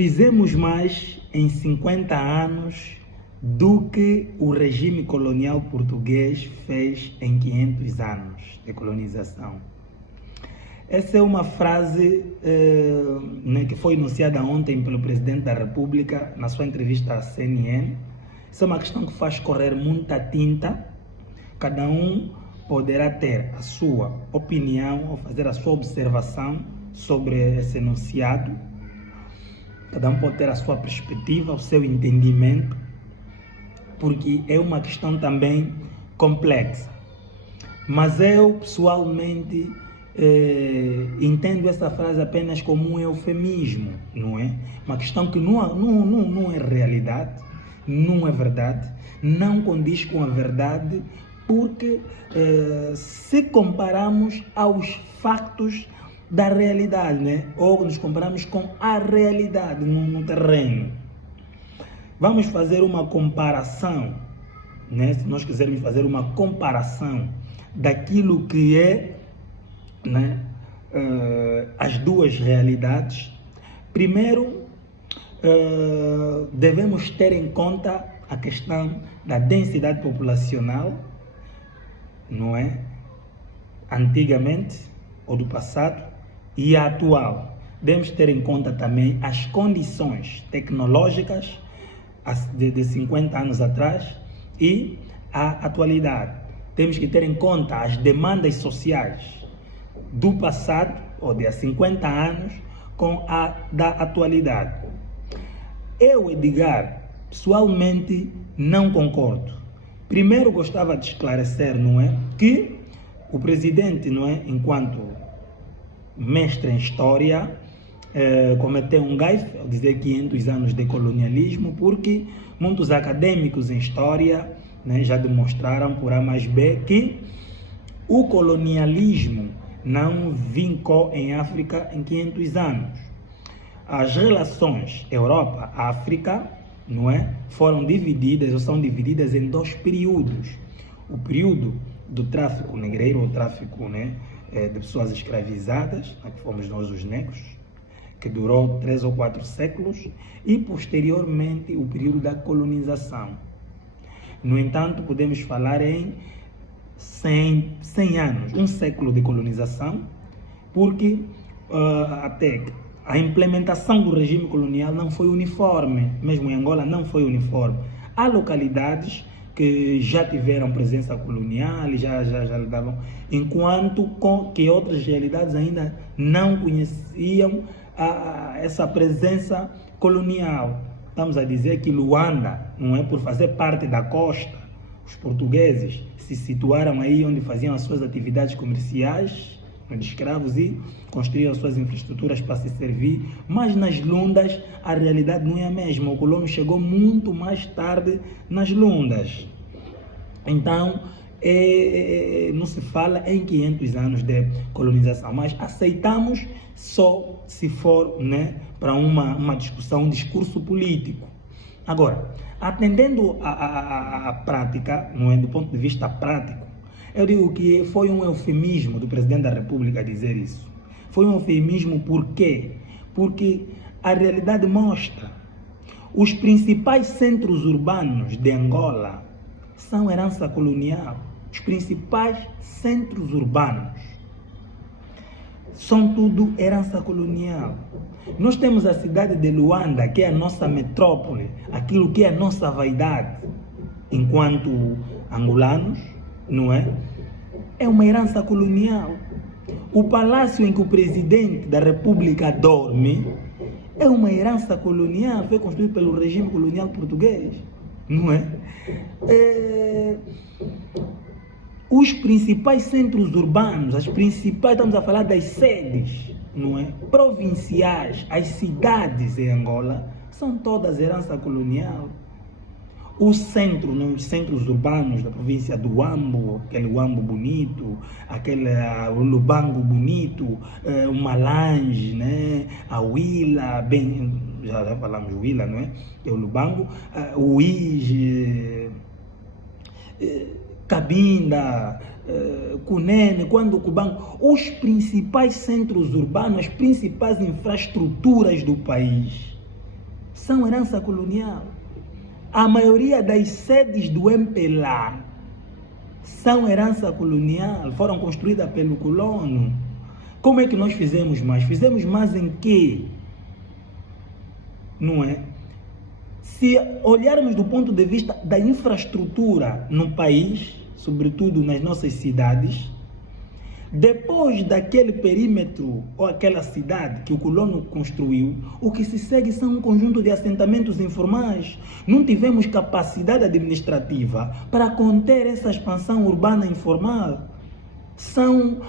Fizemos mais em 50 anos do que o regime colonial português fez em 500 anos de colonização. Essa é uma frase que foi enunciada ontem pelo Presidente da República na sua entrevista à CNN. Isso é uma questão que faz correr muita tinta. Cada um poderá ter a sua opinião ou fazer a sua observação sobre esse enunciado. Cada um pode ter a sua perspectiva, o seu entendimento, porque é uma questão também complexa. Mas eu, pessoalmente, entendo essa frase apenas como um eufemismo, não é? Uma questão que não é realidade, não é verdade, não condiz com a verdade, porque se compararmos aos factos da realidade, né? Ou nos comparamos com a realidade no terreno. Vamos fazer uma comparação, né? Se nós quisermos fazer uma comparação daquilo que é, né, as duas realidades. Primeiro, devemos ter em conta a questão da densidade populacional, não é? Antigamente, ou do passado, e a atual. Devemos ter em conta também as condições tecnológicas de 50 anos atrás e a atualidade. Temos que ter em conta as demandas sociais do passado, ou de há 50 anos, com a da atualidade. Eu, Edgar, pessoalmente não concordo. Primeiro gostava de esclarecer, não é, que o presidente, não é, enquanto mestre em história, cometeu um gaffe ao dizer 500 anos de colonialismo, porque muitos acadêmicos em história, né, já demonstraram por A mais B que o colonialismo não vincou em África em 500 anos. As relações Europa-África, não é, foram divididas ou são divididas em dois períodos. O período do tráfico negreiro, ou tráfico, né, de pessoas escravizadas, que fomos nós os negros, que durou 3 ou 4 séculos, e posteriormente o período da colonização. No entanto, podemos falar em 100 anos, um século de colonização, porque até a implementação do regime colonial não foi uniforme, mesmo em Angola não foi uniforme. Há localidades que já tiveram presença colonial e já lidavam, enquanto que outras realidades ainda não conheciam essa presença colonial. Estamos a dizer que Luanda, não é, por fazer parte da costa, os portugueses se situaram aí onde faziam as suas atividades comerciais de escravos e construíam as suas infraestruturas para se servir, mas nas Lundas a realidade não é a mesma. O colono chegou muito mais tarde nas Lundas. Então, não se fala em 500 anos de colonização, mas aceitamos só se for, né, para uma discussão, um discurso político. Agora, atendendo à prática, não é, do ponto de vista prático, eu digo que foi um eufemismo do Presidente da República dizer isso. Foi um eufemismo por quê? Porque a realidade mostra os principais centros urbanos de Angola são herança colonial. Os principais centros urbanos são tudo herança colonial. Nós temos a cidade de Luanda, que é a nossa metrópole, aquilo que é a nossa vaidade, enquanto angolanos, não é? É uma herança colonial. O palácio em que o presidente da República dorme é uma herança colonial, foi construído pelo regime colonial português, não é? Os principais centros urbanos, estamos a falar das sedes, não é, provinciais, as cidades em Angola, são todas herança colonial. O centro, os centros urbanos da província do Huambo, aquele Huambo bonito, aquele Lubango bonito, o Malange, né, a Huila, bem, já falamos Huila, não é? É o Lubango, o Uige, Cabinda, Cunene, quando o Cubango, os principais centros urbanos, as principais infraestruturas do país são herança colonial. A maioria das sedes do MPLA são herança colonial, foram construídas pelo colono. Como é que nós fizemos mais? Fizemos mais em quê? Não é? Se olharmos do ponto de vista da infraestrutura no país, sobretudo nas nossas cidades, depois daquele perímetro ou aquela cidade que o colono construiu, o que se segue são um conjunto de assentamentos informais. Não tivemos capacidade administrativa para conter essa expansão urbana informal. São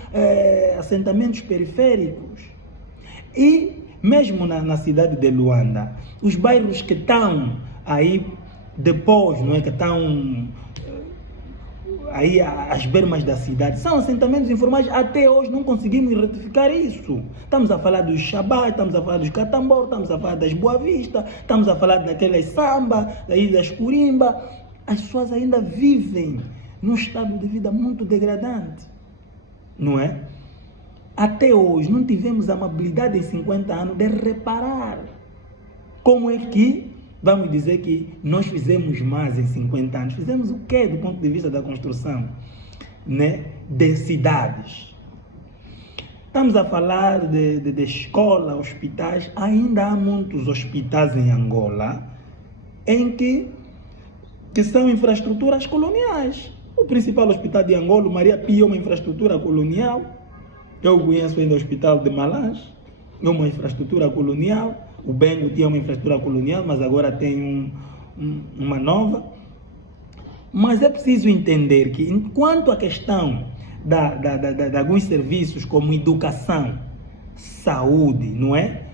assentamentos periféricos. E mesmo na cidade de Luanda, os bairros que estão aí depois, não é, que estão aí às bermas da cidade, são assentamentos informais. Até hoje não conseguimos retificar isso. Estamos a falar dos Xabá, estamos a falar dos Catambor, estamos a falar das Boa Vista, estamos a falar daquelas Samba, daí das Curimba. As pessoas ainda vivem num estado de vida muito degradante, não é? Até hoje não tivemos a amabilidade em 50 anos de reparar. Como é que vamos dizer que nós fizemos mais em 50 anos? Fizemos o quê do ponto de vista da construção, né, de cidades? Estamos a falar de escola, hospitais. Ainda há muitos hospitais em Angola em que são infraestruturas coloniais. O principal hospital de Angola, o Maria Pia, é uma infraestrutura colonial. Eu conheço ainda o hospital de Malange, é uma infraestrutura colonial. O Bengo tinha uma infraestrutura colonial, mas agora tem uma nova. Mas é preciso entender que, enquanto a questão de alguns serviços como educação, saúde, não é?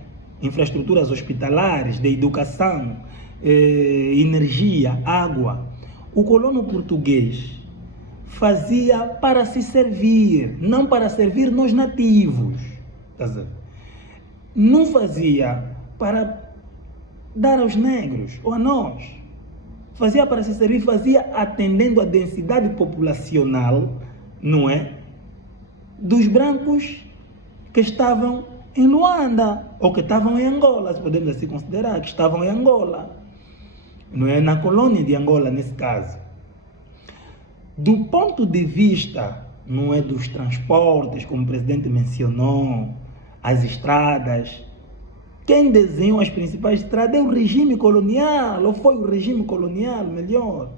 Infraestruturas hospitalares, de educação, energia, água, o colono português fazia para se servir, não para servir nós nativos. Não fazia para dar aos negros ou a nós. Fazia para se servir, fazia atendendo a densidade populacional, não é? Dos brancos que estavam em Luanda, ou que estavam em Angola, se podemos assim considerar, que estavam em Angola, não é? Na colônia de Angola, nesse caso. Do ponto de vista, não é, dos transportes, como o presidente mencionou, as estradas, quem desenhou as principais estradas é o regime colonial, ou foi o regime colonial, melhor.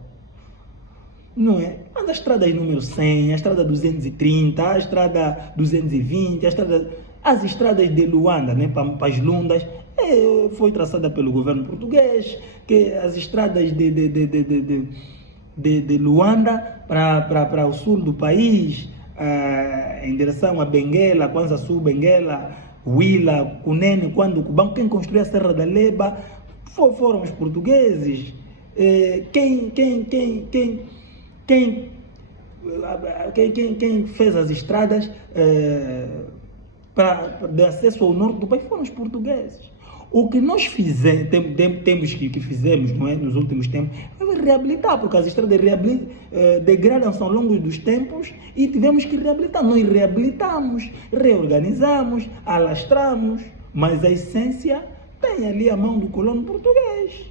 Não é? Mas a estrada número 100, a estrada 230, a estrada 220, as estradas de Luanda, né, para as Lundas, foi traçada pelo governo português, que as estradas de Luanda para o sul do país, em direção a Benguela, Kwanza Sul, Benguela, Huila, Cunene, quando o Cubanco, quem construiu a Serra da Leba foram os portugueses. Quem fez as estradas de acesso ao norte do país foram os portugueses. O que nós fizemos, não é, nos últimos tempos, foi reabilitar, porque as estradas degradam-se ao longo dos tempos e tivemos que reabilitar. Nós reabilitamos, reorganizamos, alastramos, mas a essência tem ali a mão do colono português.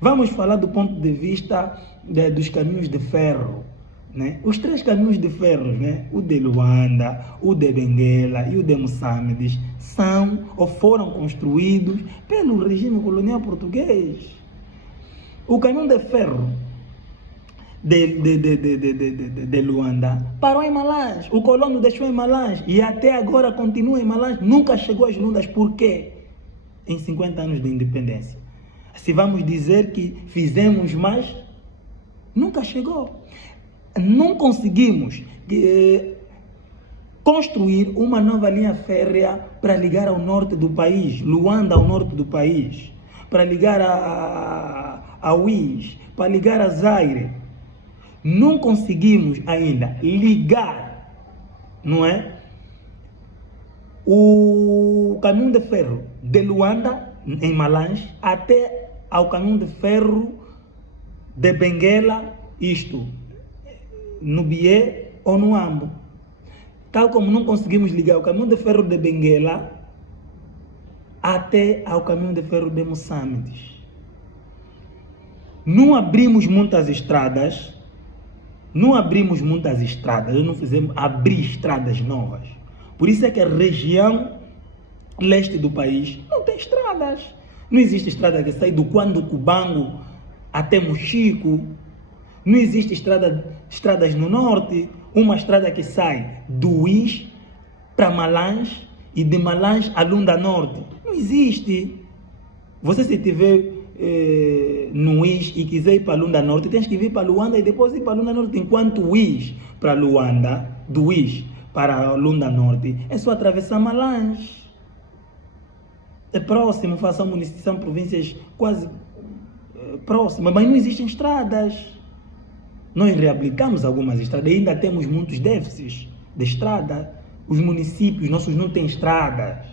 Vamos falar do ponto de vista dos caminhos de ferro. Né? Os 3 caminhos de ferro, né? O de Luanda, o de Benguela e o de Moçambique, são ou foram construídos pelo regime colonial português. O caminho de ferro de Luanda parou em Malange, o colono deixou em Malange e até agora continua em Malange, nunca chegou às Lundas. Por quê? Em 50 anos de independência. Se vamos dizer que fizemos mais, nunca chegou. Não conseguimos construir uma nova linha férrea para ligar ao norte do país, Luanda ao norte do país, para ligar a Uís, para ligar a Zaire. Não conseguimos ainda ligar, não é, o caminho de ferro de Luanda, em Malange, até ao caminho de ferro de Benguela, isto, no Bié ou no Ambo. Tal como não conseguimos ligar o caminho de ferro de Benguela até ao caminho de ferro de Moçambique. Não abrimos muitas estradas, não fizemos abrir estradas novas. Por isso é que a região leste do país não tem estradas. Não existe estrada que sai do Quando Cubango até Mochico. Não existe estradas no norte. Uma estrada que sai do Uís para Malange e de Malange a Lunda Norte. Não existe. Você, se estiver no Uís e quiser ir para Lunda Norte, tens que vir para Luanda e depois ir para Lunda Norte. Enquanto o Uís para Luanda, do Uís para Lunda Norte, é só atravessar Malange. É próximo, são províncias quase próximas, mas não existem estradas. Nós reabilitamos algumas estradas, ainda temos muitos déficits de estrada. Os municípios nossos não têm estradas.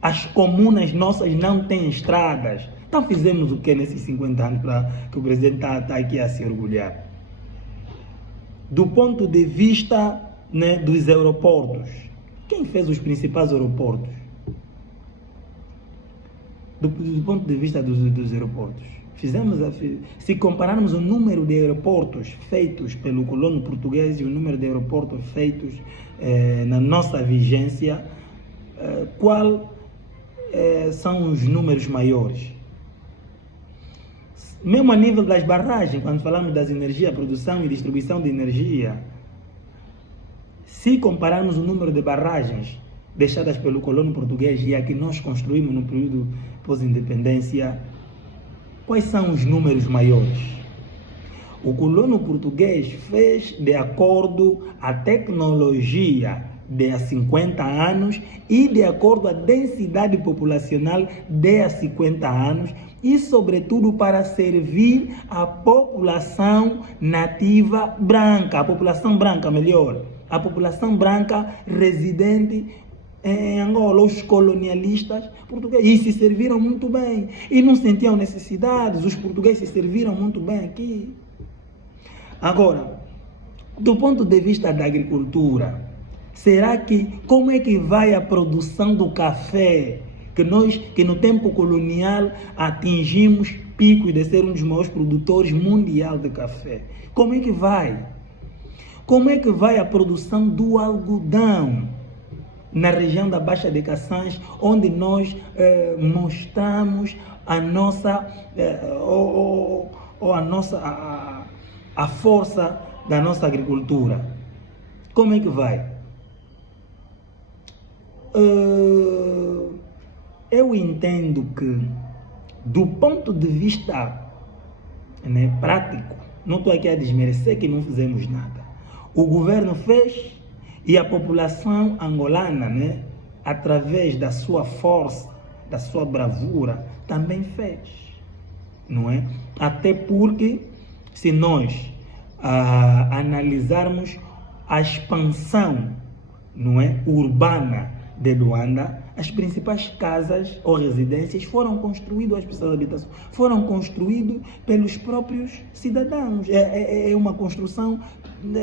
As comunas nossas não têm estradas. Então fizemos o que nesses 50 anos para que o presidente está aqui a se orgulhar? Do ponto de vista, né, dos aeroportos, quem fez os principais aeroportos? Do ponto de vista dos aeroportos, se compararmos o número de aeroportos feitos pelo colono português e o número de aeroportos feitos na nossa vigência, qual são os números maiores? Mesmo a nível das barragens, quando falamos das energias, produção e distribuição de energia, se compararmos o número de barragens deixadas pelo colono português e a que nós construímos no período pós-independência, quais são os números maiores? O colono português fez de acordo à tecnologia de há 50 anos e de acordo à densidade populacional de há 50 anos e, sobretudo, para servir a população nativa branca, a população branca residente em Angola, os colonialistas portugueses, e se serviram muito bem, e não sentiam necessidades, os portugueses se serviram muito bem aqui. Agora, do ponto de vista da agricultura, como é que vai a produção do café, que no tempo colonial atingimos picos de ser um dos maiores produtores mundial de café? Como é que vai? Como é que vai a produção do algodão na região da Baixa de Caçãs, onde nós mostramos a força da nossa agricultura? Como é que vai? Eu entendo que, do ponto de vista, né, prático, não estou aqui a desmerecer que não fizemos nada. O governo fez e a população angolana, né, através da sua força, da sua bravura, também fez, não é? Até porque, se nós analisarmos a expansão, não é, urbana de Luanda, as principais casas ou residências foram construídas, as pessoas de habitação foram construídas pelos próprios cidadãos. É uma construção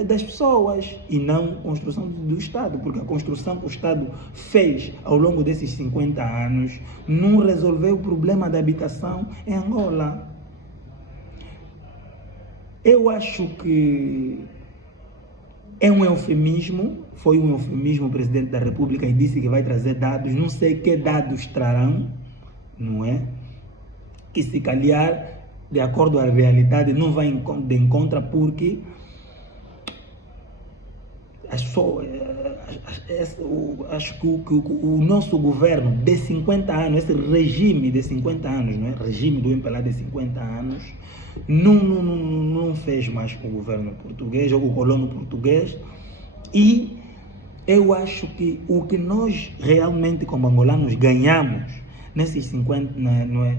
das pessoas e não construção do Estado, porque a construção que o Estado fez ao longo desses 50 anos não resolveu o problema da habitação em Angola. Eu acho que é um eufemismo, foi um eufemismo o presidente da República e disse que vai trazer dados, não sei que dados trarão, não é? Que se calhar, de acordo à realidade, não vai de encontro, porque acho que o nosso governo de 50 anos, esse regime de 50 anos, não é? Regime do MPLA de 50 anos, não fez mais com o governo português ou o colono português. E eu acho que o que nós realmente como angolanos ganhamos nesses 50 não é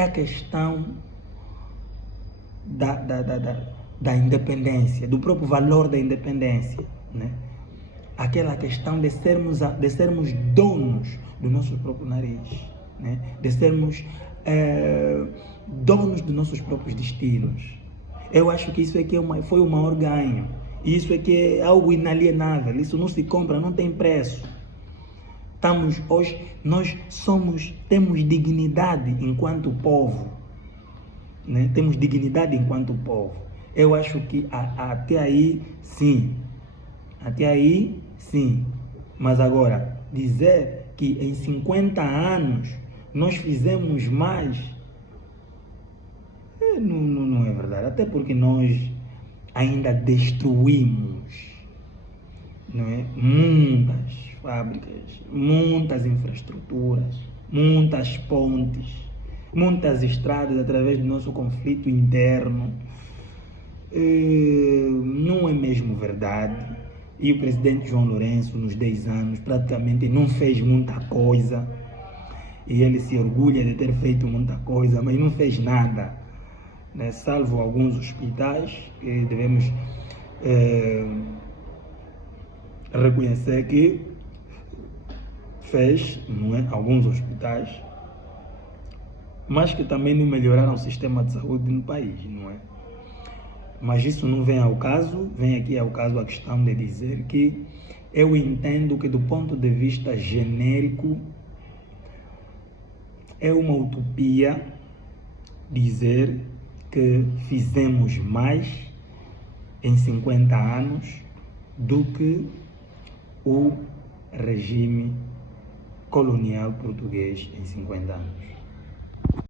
a questão da independência, do próprio valor da independência, né? Aquela questão de sermos donos do nosso próprio nariz, né? De sermos donos dos nossos próprios destinos. Eu acho que isso é que foi o maior ganho. Isso é que é algo inalienável, isso não se compra, não tem preço. Nós temos dignidade enquanto povo, né? Temos dignidade enquanto povo. Eu acho que até aí sim, mas agora, dizer que em 50 anos nós fizemos mais, não é verdade, até porque nós ainda destruímos, não é? Muitas fábricas, muitas infraestruturas, muitas pontes, muitas estradas através do nosso conflito interno. Não é mesmo verdade. E o presidente João Lourenço, nos 10 anos, praticamente não fez muita coisa. E ele se orgulha de ter feito muita coisa, mas não fez nada, né? Salvo alguns hospitais que devemos reconhecer que fez, não é? Alguns hospitais, mas que também não melhoraram o sistema de saúde no país, não é? Mas isso não vem ao caso, vem aqui ao caso a questão de dizer que eu entendo que do ponto de vista genérico é uma utopia dizer que fizemos mais em 50 anos do que o regime colonial português em 50 anos.